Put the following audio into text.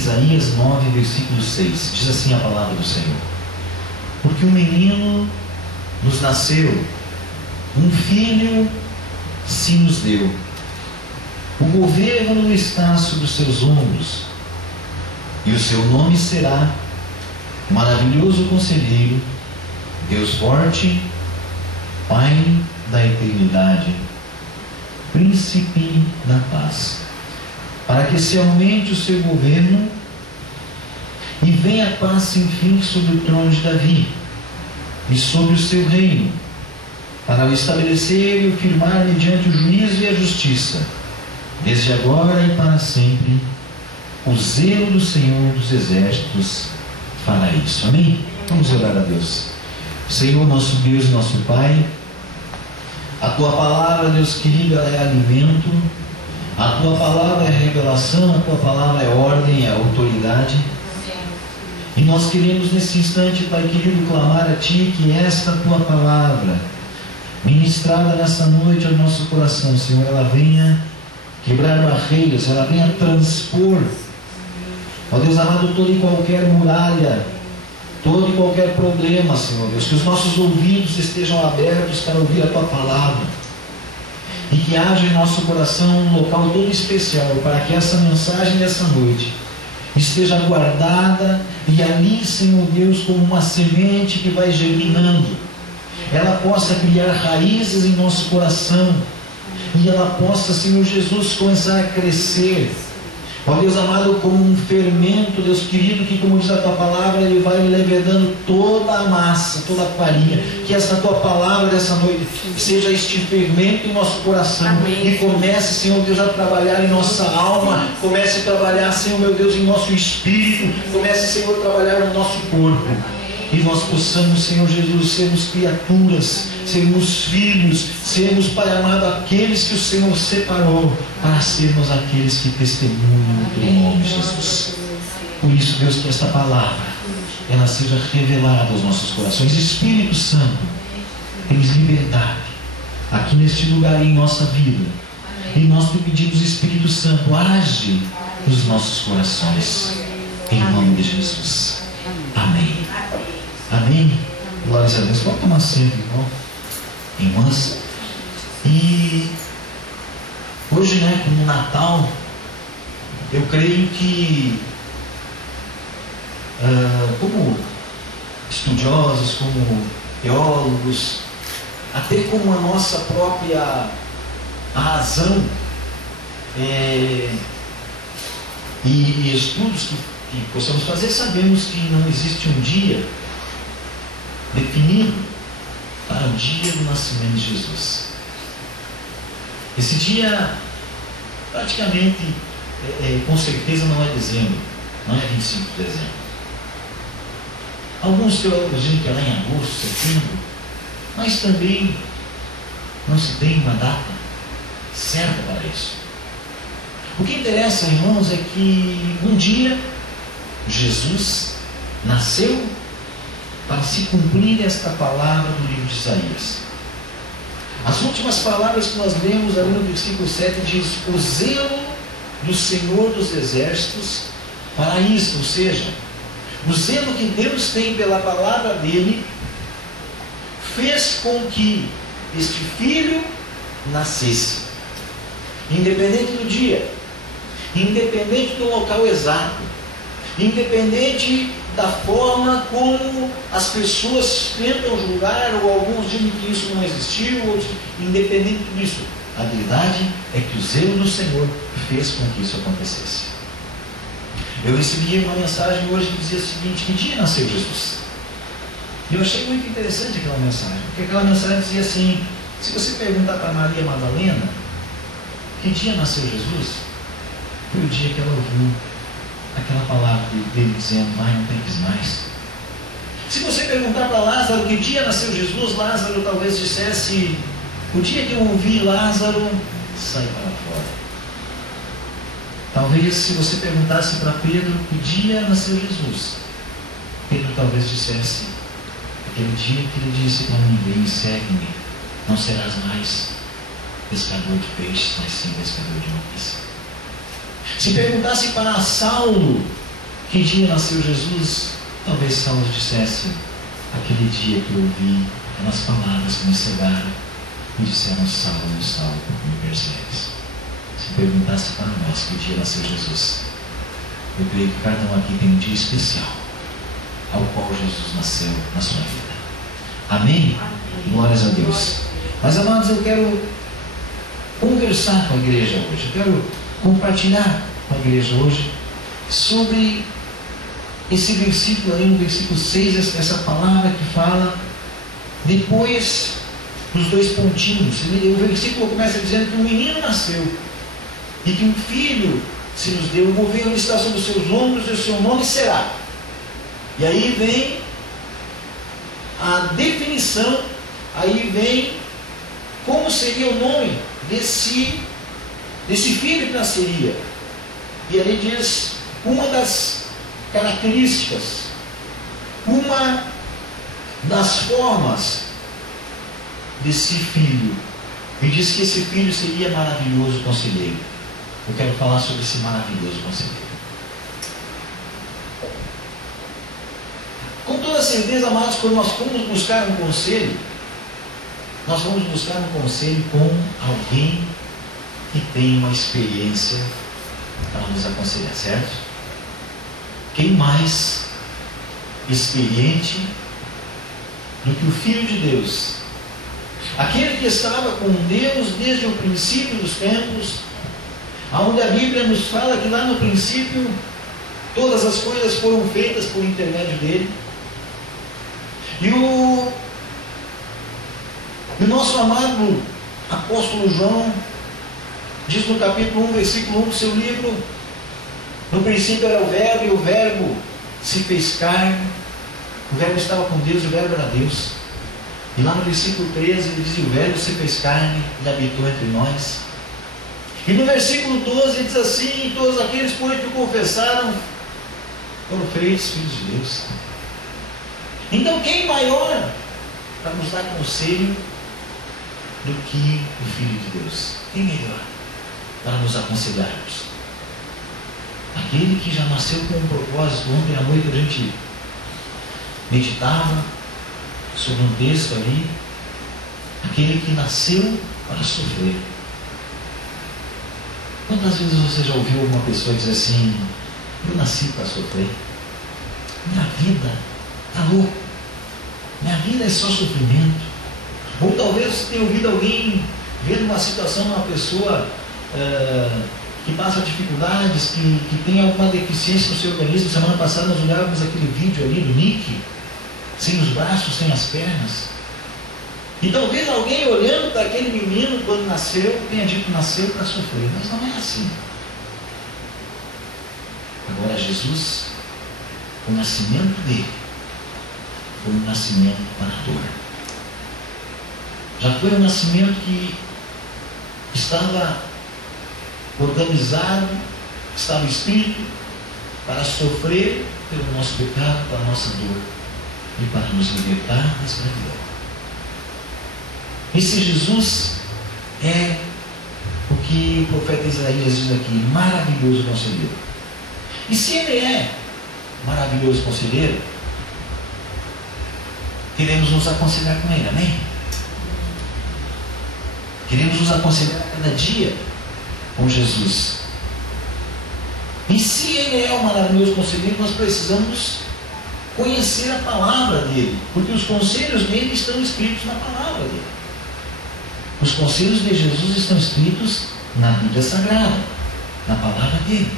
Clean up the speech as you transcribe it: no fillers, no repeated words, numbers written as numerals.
Isaías 9, versículo 6. Diz assim a palavra do Senhor: porque um menino nos nasceu, um filho se nos deu, o governo está sobre os seus ombros, e o seu nome será Maravilhoso Conselheiro, Deus Forte, Pai da Eternidade, Príncipe da Paz, para que se aumente o seu governo e venha a paz sem fim sobre o trono de Davi e sobre o seu reino, para o estabelecer e o firmar mediante o juízo e a justiça, desde agora e para sempre. O zelo do Senhor dos Exércitos fará isso. Amém? Vamos orar a Deus. Senhor, nosso Deus e nosso Pai, a Tua palavra, Deus querido, ela é alimento, a Tua palavra é revelação, a Tua palavra é ordem, é autoridade. E nós queremos nesse instante, Pai querido, clamar a Ti que esta Tua palavra, ministrada nessa noite ao nosso coração, Senhor, ela venha quebrar barreiras, ela venha transpor, ó Deus amado, toda e qualquer muralha, todo e qualquer problema, Senhor Deus, que os nossos ouvidos estejam abertos para ouvir a Tua palavra, e que haja em nosso coração um local todo especial, para que essa mensagem dessa noite esteja guardada, e ali, Senhor Deus, como uma semente que vai germinando, ela possa criar raízes em nosso coração, e ela possa, Senhor Jesus, começar a crescer, ó Deus amado, como um fermento, Deus querido, que, como diz a Tua palavra, ele vai levedando toda a massa, toda a farinha. Que essa Tua palavra dessa noite seja este fermento em nosso coração. Amém. E comece, Senhor Deus, a trabalhar em nossa alma, comece a trabalhar, Senhor meu Deus, em nosso espírito, comece, Senhor, a trabalhar no nosso corpo. E nós possamos, Senhor Jesus, sermos criaturas, sermos filhos, sermos, Pai amado, aqueles que o Senhor separou para sermos aqueles que testemunham o Teu nome, Jesus. Por isso, Deus, que esta palavra ela seja revelada aos nossos corações. Espírito Santo, tens liberdade aqui neste lugar em nossa vida. E nós te pedimos, Espírito Santo, age nos nossos corações, em nome de Jesus. Amém. Amém. Glórias a Deus. Pode tomar assento, irmão, irmãs. E hoje, né, como Natal, eu creio que como estudiosos, como teólogos, até como a nossa própria razão e estudos que possamos fazer, sabemos que não existe um dia definido para o dia do nascimento de Jesus. Esse dia praticamente, com certeza, não é dezembro, não é 25 de dezembro. Alguns teólogos dizem que é lá em agosto, setembro, mas também não se tem uma data certa para isso. O que interessa, irmãos, é que um dia Jesus nasceu para se cumprir esta palavra do livro de Isaías. As últimas palavras que nós lemos ali no versículo 7 diz: o zelo do Senhor dos Exércitos para isso, ou seja, o zelo que Deus tem pela palavra dele fez com que este filho nascesse, independente do dia, independente do local exato, independente da forma como as pessoas tentam julgar, ou alguns dizem que isso não existiu, outros, independente disso, a verdade é que o zelo do Senhor fez com que isso acontecesse. Eu recebi uma mensagem hoje que dizia o seguinte: que dia nasceu Jesus? E eu achei muito interessante aquela mensagem, porque aquela mensagem dizia assim: se você perguntar para Maria Madalena que dia nasceu Jesus, foi o dia que ela ouviu aquela palavra dele dizendo: vai, não peques mais. Se você perguntar para Lázaro que dia nasceu Jesus, Lázaro talvez dissesse: o dia que eu ouvi Lázaro, sai para fora. Talvez, se você perguntasse para Pedro que dia nasceu Jesus, Pedro talvez dissesse: aquele dia que ele disse para mim: vem e segue-me, não serás mais pescador de peixes, mas sim pescador de homens. Se perguntasse para Saulo Que dia nasceu Jesus? Talvez Saulo dissesse: aquele dia que eu ouvi aquelas palavras que me cegaram e disseram: Saulo, Saulo, por que me persegues? Se perguntasse para nós que dia nasceu Jesus, eu creio que cada um aqui tem um dia especial ao qual Jesus nasceu na sua vida. Amém? Glórias a Deus. Mas, amados, eu quero conversar com a igreja hoje, eu quero compartilhar com a igreja hoje sobre esse versículo aí, no versículo 6, essa palavra que fala depois dos dois pontinhos. O versículo começa dizendo que um menino nasceu e que um filho se nos deu, o governo está sobre os seus ombros e o seu nome será. E aí vem a definição, aí vem como seria o nome desse filho que nasceria. E ali diz uma das características, uma das formas desse filho. E diz que esse filho seria maravilhoso conselheiro. Eu quero falar sobre esse maravilhoso conselheiro. Com toda certeza, amados, quando nós formos buscar um conselho, nós vamos buscar um conselho com alguém que tem uma experiência para nos aconselhar, certo? Quem mais experiente do que o Filho de Deus? Aquele que estava com Deus desde o princípio dos tempos, onde a Bíblia nos fala que lá no princípio todas as coisas foram feitas por intermédio dele. E o nosso amado apóstolo João diz no capítulo 1, versículo 1 do seu livro: no princípio era o Verbo, e o Verbo se fez carne. O Verbo estava com Deus, e o Verbo era Deus. E lá no versículo 13 ele diz: o Verbo se fez carne e habitou entre nós. E no versículo 12 ele diz assim: e todos aqueles, porém, que o confessaram foram feitos filhos de Deus. Então, quem maior para nos dar conselho do que o Filho de Deus? Quem melhor para nos aconselharmos? Aquele que já nasceu com um propósito. Ontem à noite a gente meditava sobre um texto ali. Aquele que nasceu para sofrer. Quantas vezes você já ouviu uma pessoa dizer assim: eu nasci para sofrer, minha vida está louco, minha vida é só sofrimento? Ou talvez você tenha ouvido alguém vendo uma situação, uma pessoa que passa dificuldades, que tem alguma deficiência no seu organismo. Semana passada nós olhávamos aquele vídeo ali do Nick, sem os braços, sem as pernas. E talvez alguém olhando para aquele menino quando nasceu, tenha dito que nasceu para sofrer, mas não é assim. Agora Jesus, o nascimento dele foi um nascimento para a dor. Já foi um nascimento que estava organizado, estava escrito para sofrer pelo nosso pecado, pela nossa dor e para nos libertar da escravidão. Esse Jesus é o que o profeta Isaías diz aqui: maravilhoso conselheiro. E se ele é maravilhoso conselheiro, queremos nos aconselhar com ele, amém? Queremos nos aconselhar cada dia com Jesus. E se ele é o maravilhoso conselheiro, nós precisamos conhecer a palavra dele, porque os conselhos dele estão escritos na palavra dele. Os conselhos de Jesus estão escritos na Bíblia Sagrada, na palavra dele.